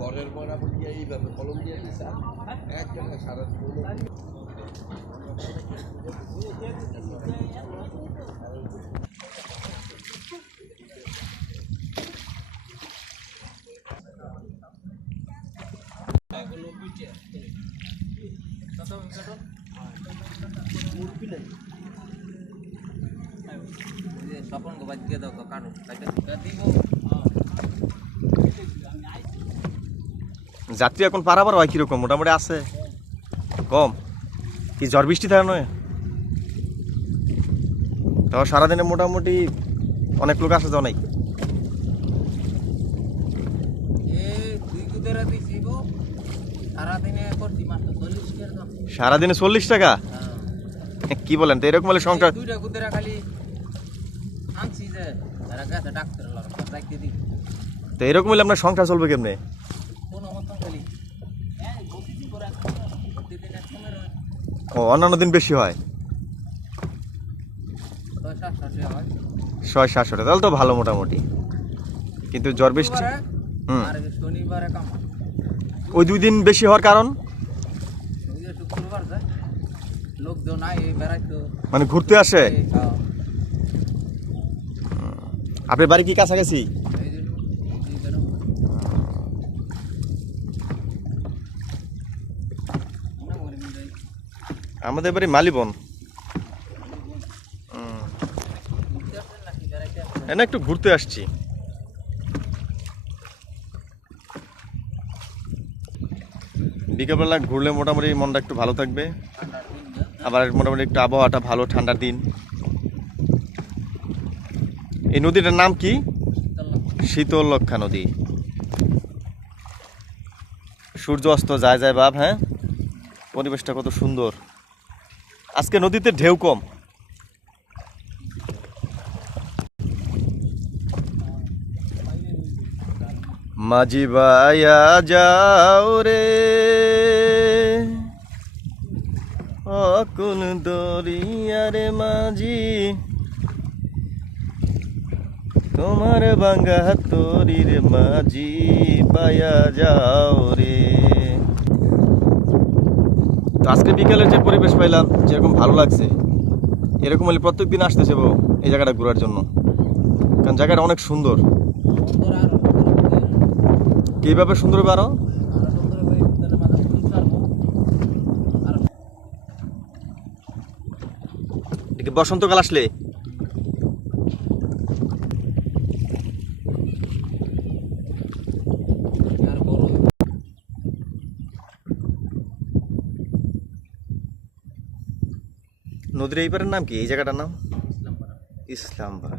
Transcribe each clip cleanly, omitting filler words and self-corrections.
ঘরের বরাবর দিয়ে এইভাবে কলম দিয়ে দিছে একজনে সারা স্বপন গো বাদ দিয়ে দাও কাটো দিব। যাত্রী এখন পারাবার হয় কিরকম? মোটামুটি আছে কম কি ঝড় বৃষ্টি থাকে নয়? তাও সারাদিনে মোটামুটি অনেক লোক আসে যাও নাই? সারাদিনে 40 টাকা? কি বলেন? তো এরকম হলে সংসার তো এরকম হলে আপনার সংসার চলবে কেমনে? ও অন্যান্য দিন বেশি হয় 600-700 টাকা, তাহলে তো ভালো মোটামুটি। কিন্তু ঝড় বৃষ্টি ওই 2 দিন বেশি হওয়ার কারণ মানে ঘুরতে আসে। আপনার বাড়ি কি কাছাকাছি? আমাদের বাড়ি মালিবন। না একটু ঘুরতে আসছি। বিকেলবেলা ঘুরলে মোটামুটি মনটা একটু ভালো থাকবে, আবার মোটামুটি একটু আবহাওয়াটা ভালো, ঠান্ডার দিন। এই নদীটার নাম কি? শীতললক্ষা নদী। সূর্য অস্ত যায় যায় ভাব। হ্যাঁ, পরিবেশটা কত সুন্দর। আজকে নদীতে ঢেউ কম। মাঝি ভাইয়া যাও রে অকুল দরিয়ারে মাঝি, তোমার বাঙ্গা তরির মাঝি পায়া যাও রে। তো আজকে বিকেলের যে পরিবেশ পাইলাম, যেরকম ভালো লাগছে, এরকম হলে প্রত্যেক দিন আসতে চাইবো এই জায়গাটা ঘোরার জন্য, কারণ জায়গাটা অনেক সুন্দর। কিভাবে সুন্দর হবে আরো? বসন্তকাল আসলে নদীর এই পারের নাম কি? এই জায়গাটার নাম ইসলামপাড়া।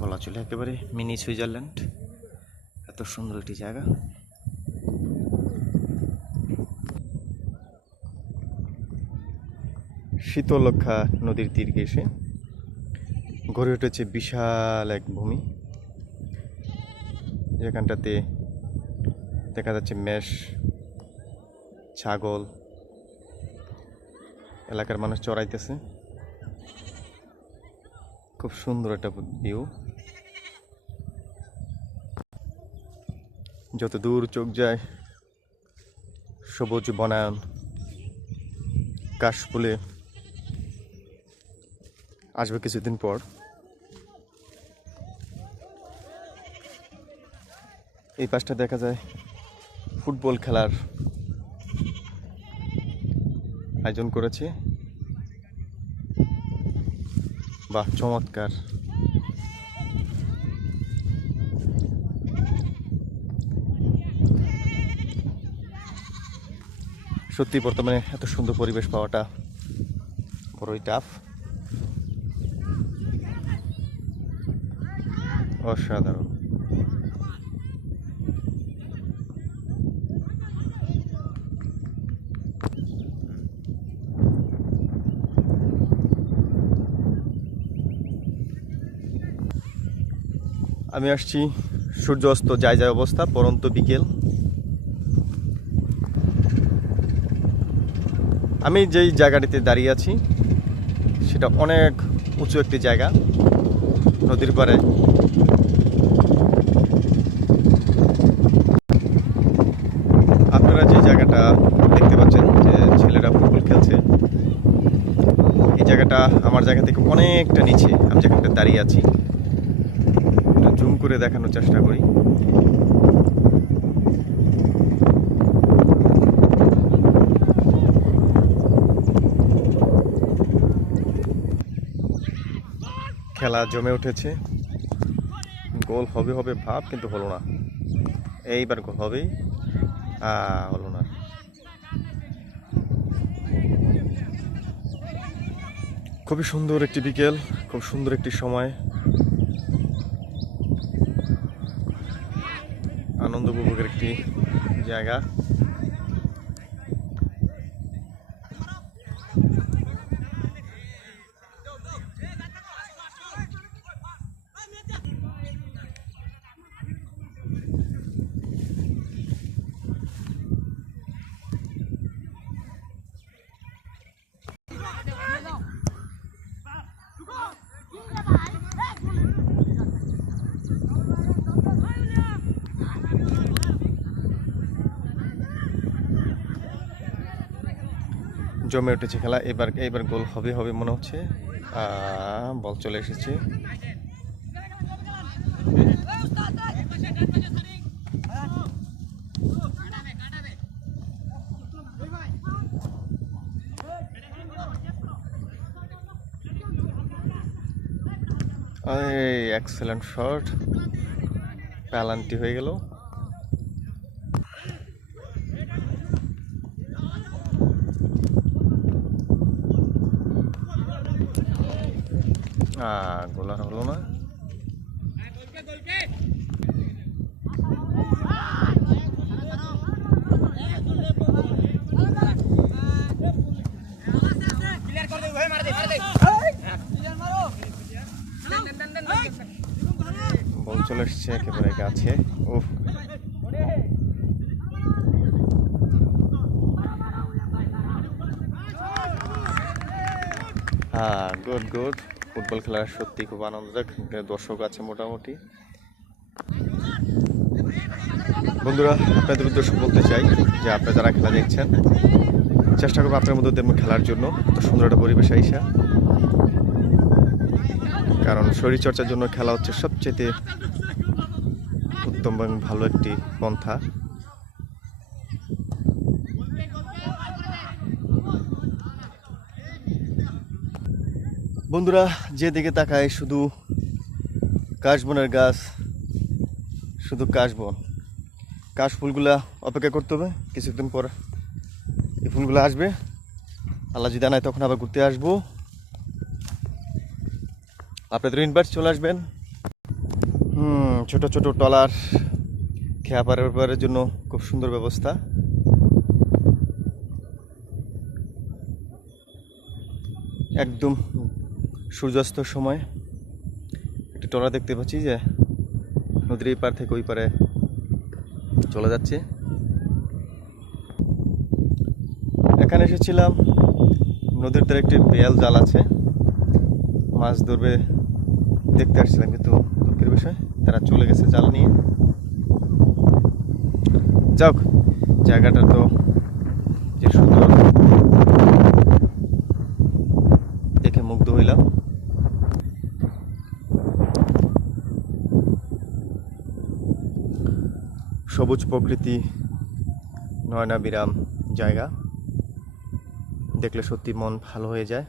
বলা চলে একেবারে মিনি সুইজারল্যান্ড। এত সুন্দর একটি জায়গা। শীতললক্ষা নদীর তীর ঘেঁষে গড়ে উঠেছে বিশাল এক ভূমি, যেখানটাতে দেখা যাচ্ছে মেষ, ছাগল, এলাকার মানুষ চড়াইতেছে। খুব সুন্দর একটা ভিউ। যত দূর চোখ যায় সবুজ বনায়ন, কাশফুলে আসবে কিছুদিন পর। এই পাশটা দেখা যায় ফুটবল খেলার আয়োজন করেছে। বাহ, চমৎকার। সত্যি বর্তমানে এত সুন্দর পরিবেশ পাওয়াটা বড়ই টাফ। অসাধারণ। আমি আসছি সূর্য অস্ত যায় যায় অবস্থা, পরন্ত বিকেল। আমি যেই জায়গাটিতে দাঁড়িয়ে আছি সেটা অনেক উঁচু একটি জায়গা, নদীর পাড়ে। আপনারা যে জায়গাটা দেখতে পাচ্ছেন যে ছেলেরা ফুটবল খেলছে, এই জায়গাটা আমার জায়গা থেকে অনেকটা নিচে। আমি যেখানটা দাঁড়িয়ে আছি জুম করে দেখানোর চেষ্টা করি। খেলা জমে উঠেছে, গোল হবে হবে ভাব, কিন্তু হলো না। এইবার গোল হবেই, হলো না। খুবই সুন্দর একটি বিকেল, খুব সুন্দর একটি সময়, আনন্দ উপভোগের একটি জায়গা। জমে উঠেছে খেলা। এবার গোল হবে হবে মনে হচ্ছে। বল চলে এসেছে। এক্সেলেন্ট শট, পেনাল্টি হয়ে গেল। গোল আর হলো না। বল চলে এসছে একেবারে কাছে। উফ, গুড গুড। ফুটবল খেলা সত্যি খুব আনন্দদায়ক, দর্শক আছে মোটামুটি। বন্ধুরা, আপনাদের উদ্দেশ্যে বলতে চাই যে আপনারা যারা খেলা দেখছেন, চেষ্টা করবো আপনার মধ্যে তেমন খেলার জন্য। তো সুন্দর একটা পরিবেশ আইসা, কারণ শরীরচর্চার জন্য খেলা হচ্ছে সবচেয়ে উত্তম এবং ভালো একটি পন্থা। বন্ধুরা, যেদিকে তাকায় শুধু কাশবনের গাছ, শুধু কাশবন। কাশ ফুলগুলা অপেক্ষা করতে হবে, কিছুদিন পর এই ফুলগুলো আসবে। আল্লাহ যদি আনায় তখন আবার ঘুরতে আসবো। আপনাদের ইনভাইট চলে আসবেন। ছোট ছোট ট্রলার খেয়া পারের জন্য খুব সুন্দর ব্যবস্থা। একদম সূর্যাস্তর সময় একটি ট্রলার দেখতে পাচ্ছি যে নদীর এই পার থেকে ওই পারে চলে যাচ্ছে। এখানে এসেছিলাম, নদীর ধারে একটি বেল জাল আছে, মাছ ধরবে দেখতে আসছিলাম, কিন্তু দুঃখের বিষয় তারা চলে গেছে জাল নিয়ে। যাক, জায়গাটা তো যে সুন্দর, দেখে মুগ্ধ হইলাম। সবুজ প্রকৃতি, নয়নাবিরাম জায়গা, দেখলে সত্যি মন ভালো হয়ে যায়।